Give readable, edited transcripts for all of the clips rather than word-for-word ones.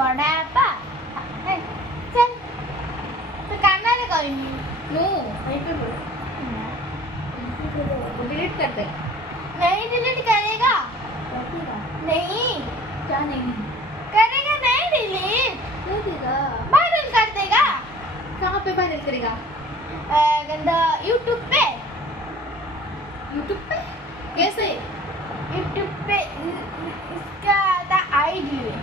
बड़ा पा चल तो करना है कोई नहीं नो वहीं पे बोलो डिलीट कर दे नहीं डिलीट करेगा रखेगा नहीं क्या नहीं करेगा नहीं डिलीट कर देगा वायरल कर देगा कहाँ पे वायरल करेगा गंदा यूट्यूब पे कैसे यूट्यूब पे इसका आईडी है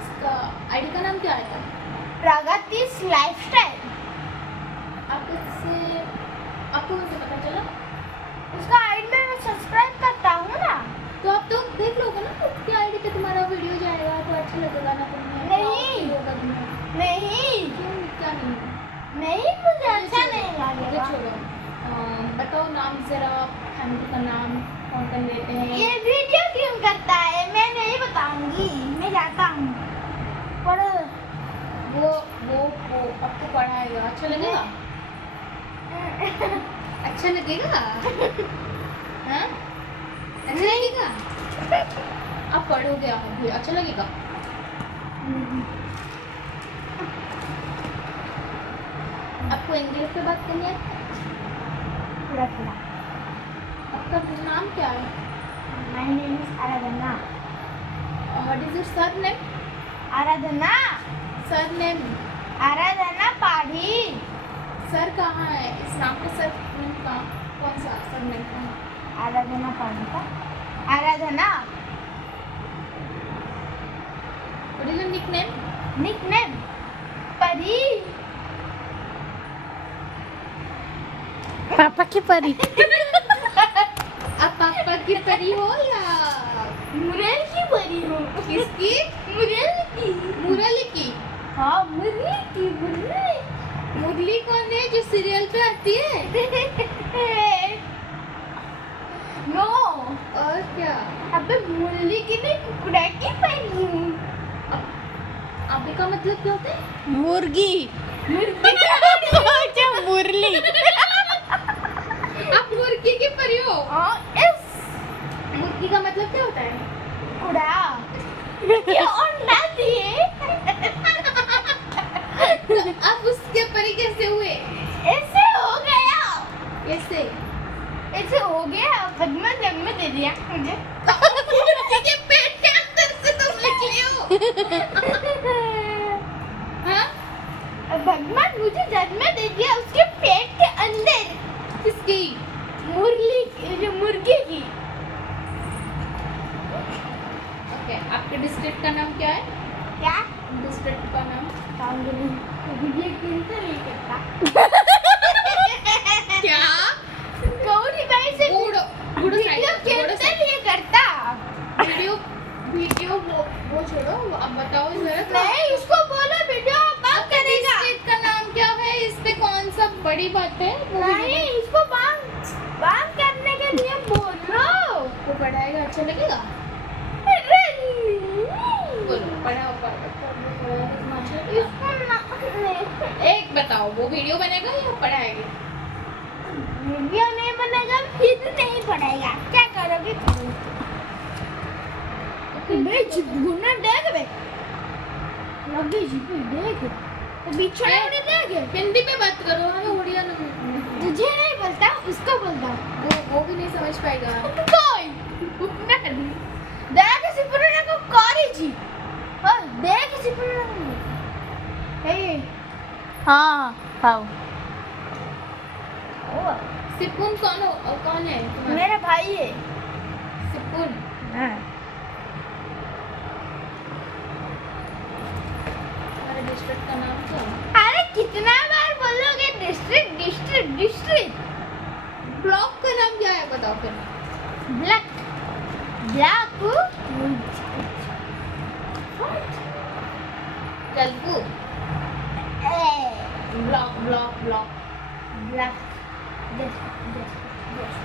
इसका आईडी का नाम क्या है प्रगतिस लाइफस्टाइल आपको मुझे पता चला उसका आईडी में मैं सब्सक्राइब करता हूँ ना तो आप तो देख लोगे ना उसकी आईडी पे तुम्हारा वीडियो जाएगा तो अच्छा लगेगा ना तुम्हें नहीं। होगा तुम्हें नहीं क्यों क्या नहीं नहीं मुझे अच्छा नहीं ये लगेगा छोड़ो बताओ नाम जरा फैमिली का नाम कौन कौन लेते हैं ये वीडियो क्यों करता है मैं नहीं बताऊंगी मैं जाता हूँ पर वो आपको पढ़ाएगा अच्छा लगेगा अच्छा लगेगा हाँ अच्छा लगेगा आप पढ़ोगे आप भी अच्छा लगेगा आपको इंग्लिश में बात करनी है रखना आपका नाम क्या है My name is Aradhana what is your surname Aradhana Aradhana Padhi sir कहाँ है इस नाम का सर कहाँ कौन सा सरनेम कहाँ आराधना पाढ़ी का Aradhana what is your nickname nickname Pari पापा की परी आप पापा की परी हो या मुरल की परी हूँ किसकी मुरली की हाँ मुरली की मुरली मुरली कौन है जो सीरियल पे आती है नो और क्या अबे मुरली की नहीं कुकड़ा की परी हूँ अभी का मतलब क्या होता है मुर्गी मुर्गी क्या मुरली आप मुर्गी की परी हो हाँ इस मुर्गी का मतलब क्या होता है कुड़ा क्या अंडा दिए तो आप उसके परी कैसे हुए ऐसे हो गया कैसे ऐसे हो गया भगवान जन्म दे दिया मुझे मुर्गी के पेट के अंदर से तुम निकली हो हाँ भगवान मुझे जन्म दे दिया उसके पेट के अंदर किसकी मुरली जो मुर्गी की ओके आपके डिस्ट्रिक्ट का नाम क्या है क्या डिस्ट्रिक्ट का नाम ये चिंता नहीं करता क्या गौरी भाई से बूढ़ो बूढ़ो वीडियो साइड चिंता नहीं करता वीडियो वो छोड़ो अब बताओ जरा नहीं उसको बोलो वीडियो बात करेगा डिस्ट्रिक्ट का नाम क्या है इस पे कौन सा बड़ी बात है वो नहीं इसको बात करने के लिए बोलो वो पढ़ाएगा अच्छा लगेगा बोलो पढ़ाओ इसको ना एक बताओ वो वीडियो बनेगा या पढ़ाएगा वीडियो नहीं बनेगा फिर नहीं पड़ेगा क्या करोगे करो बे गुना देख बे लगे जी पे देख तो बिछड़े उड़े देख हिंदी में बात करो हमें उड़िया नहीं तुझे नहीं बोलता उसको बोलता वो भी नहीं समझ पाएगा कोई देख सिपुरना को करी जी और देख सिपुरना को ए हाँ खाओ ओ सिपुन कौन है तुम्हारा मेरा भाई है सिपुन हाँ हमारे डिस्ट्रिक्ट का नाम क्या है अरे कितना बार बोलोगे डिस्ट्रिक्ट डिस्ट्रिक्ट डिस्ट्रिक्ट ब्लॉक का नाम क्या है बताओ फिर black black Jalpur block black